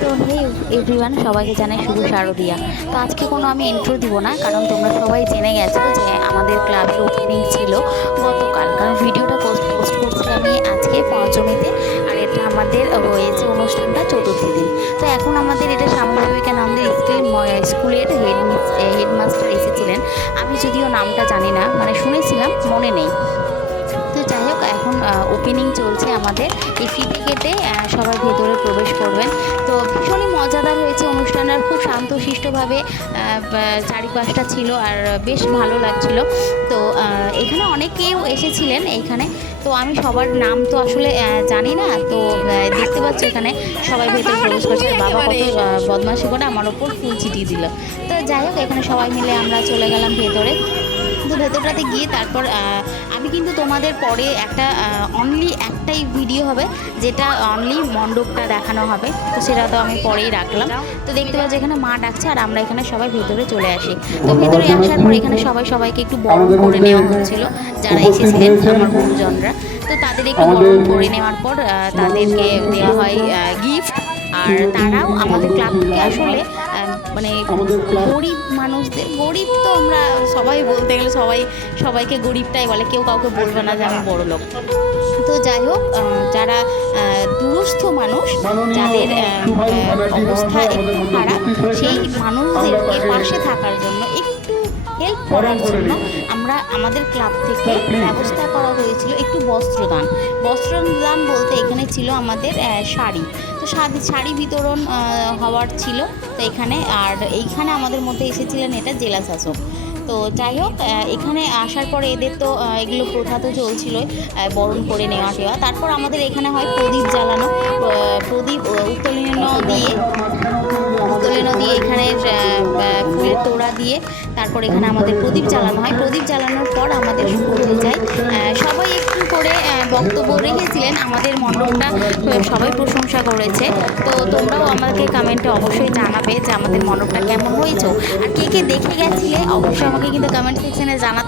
তো হে এভরিওয়ান সবাইকে জানাই শুভ শারদিয়া। তো আজকে কোনো আমি ইন্ট্রো দিব না, কারণ তোমরা সবাই জেনে গেছো যে আমাদের ক্লাবের ওপেনিং ছিল গতকাল। কারণ ভিডিওটা পোস্ট পোস্ট করছি আমি আজকে পঞ্চমীতে, আর এটা আমাদের হয়েছে অনুষ্ঠানটা চতুর্থী দিন। তো এখন আমাদের এটা স্বামী বিবেকানন্দের স্কুল স্কুলের হেড হেডমাস্টার এসেছিলেন। আমি যদিও নামটা জানি না মানে শুনেছিলাম, মনে নেই। তো যাই হোক এখন ওপেনিং চলছে আমাদের। এই ফি টিকেটে সবাই ভেতরে প্রবেশ করবেন। তো ভীষণই মজাদার হয়েছে অনুষ্ঠান আর খুব শান্তশিষ্টভাবে চারিপাশটা ছিল আর বেশ ভালো লাগছিল। তো এখানে অনেকেও এসেছিলেন এইখানে তো আমি সবার নাম তো আসলে জানি না। তো দেখতে পাচ্ছি এখানে সবাই ভেতরে প্রবেশ করছে। বাবা কত বদমাশি করে আমার ওপর ফুল ছিটিয়ে দিল। তো যাই হোক, এখানে সবাই মিলে আমরা চলে গেলাম ভেতরে। তো ভেতরটাতে গিয়ে তারপর আমি কিন্তু তোমাদের পরে একটা অনলি একটাই ভিডিও হবে যেটা অনলি মণ্ডপটা দেখানো হবে। তো সেটা তো আমি পরেই রাখলাম। তো দেখতে পাচ্ছি এখানে মা ডাকছে আর আমরা এখানে সবাই ভেতরে চলে আসি। তো ভেতরে আসার পর এখানে সবাই সবাইকে একটু বরণ করে নেওয়া হচ্ছিল যারা এসেছিলেন আমার গুরুজনরা। তো তাদের একটু বরণ করে নেওয়ার পর তাদেরকে দেওয়া হয় গিফট আর তারাও আমাদের ক্লাব থেকে আসলে মানে গরিব মানুষদের গরিব তো আমরা সবাই বলতে গেলে সবাই সবাইকে গরিবটাই বলে কেউ কাউকে বলবে না যে আমি বড় লোক। তো যাই হোক যারা দুরস্থ মানুষ যাদের অবস্থা একটু খারাপ সেই মানুষদেরকে পাশে থাকার জন্য একটু করার জন্য আমরা আমাদের ক্লাব থেকে ব্যবস্থা করা হয়েছিল একটু বস্ত্রদান। বস্ত্রদান বলতে এখানে ছিল আমাদের শাড়ি। তো শাড়ি শাড়ি বিতরণ হওয়ার ছিল তো এখানে। আর এইখানে আমাদের মধ্যে এসেছিলেন এটা জেলা শাসক। তো যাই হোক এখানে আসার পরে এদের তো এগুলো প্রথা তো চলছিলই আহ, বরণ করে নেওয়া টেওয়া তারপর আমাদের এখানে হয় প্রদীপ জ্বালানো প্রদীপ উত্তোলন দিয়ে উত্তোলন দিয়ে এখানে ফুলের তোড়া দিয়ে তারপর এখানে আমাদের প্রদীপ জ্বালানো হয়। প্রদীপ জ্বালানোর পর আমাদের শুরু হয়ে যায়। সবাই একটু করে বক্তব্য রেখেছিলেন। আমাদের মণ্ডপটা সবাই প্রশংসা করেছে। তো তোমরাও আমাকে কমেন্টে অবশ্যই জানাবে যে আমাদের মণ্ডপটা কেমন হয়েছে। আর কে কে দেখে গেছিলে, অবশ্যই আমাকে কিন্তু কমেন্ট সেকশনে জানা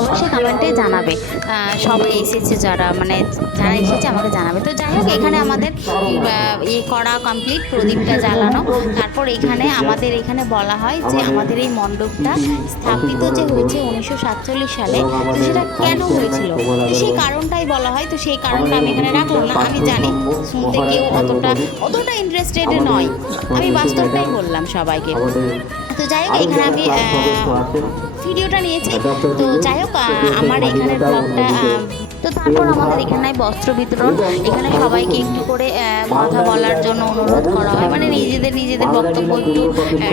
অবশ্যই কমেন্টে জানাবে। সবাই এসেছে যারা মানে যারা এসেছে আমাকে জানাবে। তো যাই হোক, এখানে আমাদের ইয়ে করা কমপ্লিট প্রদীপটা জ্বালানো। তারপর এখানে আমাদের এখানে বলা হয় যে আমাদের এই মণ্ডপটা স্থাপিত যে হয়েছে উনিশশো সাতচল্লিশ সালে, তো সেটা কেন হয়েছিল? সেই কারণটাই বলা হয়, তো সেই কারণটা আমি এখানে রাখলাম না। আমি জানি, শুনতে কেউ অতটা অতটা ইন্টারেস্টেড নয়। আমি বাস্তবটাই বললাম সবাইকে। তো যাই হোক, এখানে আমি ভিডিওটা নিয়েছি। তো যাই হোক আমার এখানে ব্লগটা তো তারপর আমাদের এখানে বস্ত্র বিতরণ। এখানে সবাইকে একটু করে কথা বলার জন্য অনুরোধ করা হয়। মানে নিজেদের নিজেদের বক্তব্য একটু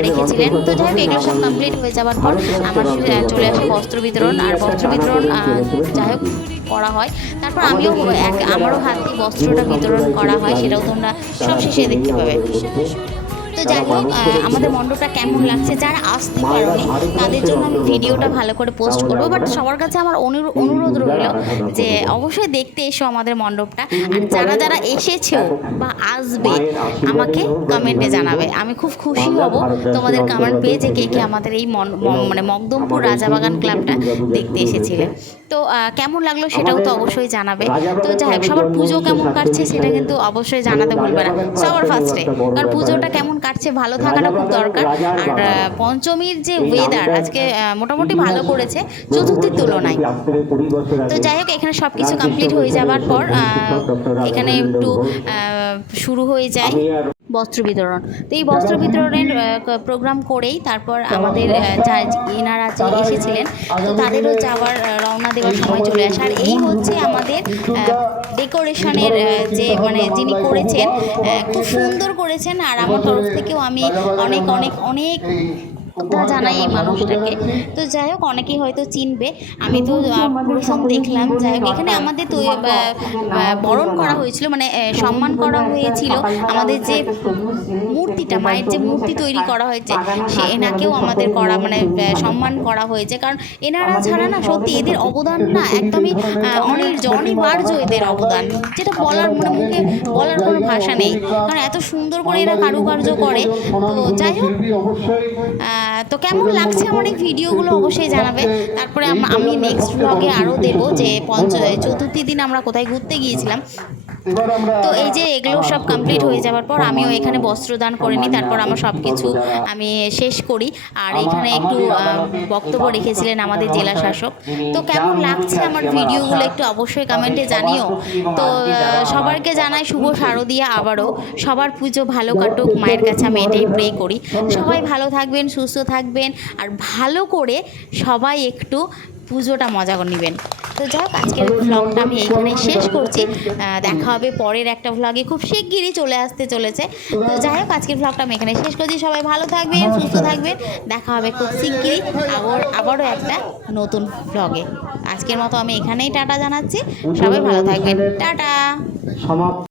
রেখেছিলেন। তো যাই হোক এগুলো সব কমপ্লিট হয়ে যাওয়ার পর আমার চলে আসে বস্ত্র বিতরণ। আর বস্ত্র বিতরণ যাই হোক করা হয়। তারপর আমিও এক আমারও হাতে বস্ত্রটা বিতরণ করা হয় সেটাও তোমরা সব শেষে দেখতে পাবে। তো যাই হোক আমাদের মণ্ডপটা কেমন লাগছে যারা আসতে পারবে তাদের জন্য আমি ভিডিওটা ভালো করে পোস্ট করব। বাট সবার কাছে আমার অনুরোধ রইল যে অবশ্যই দেখতে এসো আমাদের মণ্ডপটা। আর যারা যারা এসেছেও বা আসবে, আমাকে কমেন্টে জানাবে। আমি খুব খুশি হব তোমাদের কমেন্ট পেয়ে যে কে কে আমাদের এই মন- মকদমপুর রাজাবাগান ক্লাবটা দেখতে এসেছিলে। তো কেমন লাগল সেটাও তো অবশ্যই জানাবে। তো যাই হোক, সবার পুজো কেমন কাটছে সেটা কিন্তু অবশ্যই জানাতে ভুলবে না। সবার ফার্স্টে কারণ পুজোটা কেমন কাটছে, ভালো থাকাটা খুব দরকার। আর পঞ্চমীর যে ওয়েদার আজকে মোটামুটি ভালো করেছে, চতুর্থীর তুলনায়। তো যাই হোক, এখানে সব কিছু কমপ্লিট হয়ে যাবার পর এখানে একটু শুরু হয়ে যায়। বস্ত্র বিতরণ। তো এই বস্ত্র বিতরণের প্রোগ্রাম করেই তারপর আমাদের যা, এনারা যে এসেছিলেন, তো তাদেরও যাওয়ার রওনা দেওয়ার সময় চলে আসে। আর এই হচ্ছে আমাদের ডেকোরেশনের যে মানে যিনি করেছেন খুব সুন্দর করেছেন। আর আমার তরফ থেকেও আমি অনেক অনেক অনেক কথা জানাই এই মানুষটাকে। তো যাই হোক, অনেকেই হয়তো চিনবে। আমি তো প্রথম দেখলাম। যাই হোক, এখানে আমাদের তো বরণ করা হয়েছিল মানে সম্মান করা হয়েছিল। আমাদের যে মূর্তিটা, মায়ের যে মূর্তি তৈরি করা হয়েছে, সে এনাকেও আমাদের করা মানে সম্মান করা হয়েছে। কারণ এনারা ছাড়া না, সত্যি এদের অবদান না, একদমই অনির্য অনিবার্য এদের অবদান, যেটা বলার মানে মুখে বলার কোনো ভাষা নেই। কারণ এত সুন্দর করে এরা কারুকার্য করে। তো যাই হোক তো কেমন লাগছে আমার এই ভিডিওগুলো অবশ্যই জানাবে। তারপরে আমি নেক্সট ব্লগে আরও দেবো যে পঞ্চ, চতুর্থী দিন আমরা কোথায় ঘুরতে গিয়েছিলাম। তো এই যে এগুলো সব কমপ্লিট হয়ে যাওয়ার পর আমিও এখানে বস্ত্রদান করে নিই তারপর আমার সব কিছু আমি শেষ করি। আর এখানে একটু বক্তব্য রেখেছিলেন আমাদের জেলা শাসক। তো কেমন লাগছে আমার ভিডিওগুলো একটু অবশ্যই কমেন্টে জানিও। তো আহ, সবাইকে জানাই শুভ শারদীয়া আবারও। সবার পুজো ভালো কাটুক মায়ের কাছে আমি এটাই প্রে করি। সবাই ভালো থাকবেন সুস্থ থাকবেন আর ভালো করে সবাই একটু পুজোটা মজা করে নেবেন। তো যাই হোক আজকের ভ্লগটা আমি এখানে শেষ করছি। দেখা হবে পরের একটা ভ্লগে খুব শিগগিরই চলে আসতে চলেছে। তো যাই হোক, আজকের ভ্লগটা আমি এখানে শেষ করছি। সবাই ভালো থাকবে সুস্থ থাকবে দেখা হবে খুব শিগগিরই আবার, আবারও একটা নতুন ভ্লগে আজকের মতো আমি এখানেই টাটা জানাচ্ছি। সবাই ভালো থাকবেন। টাটা!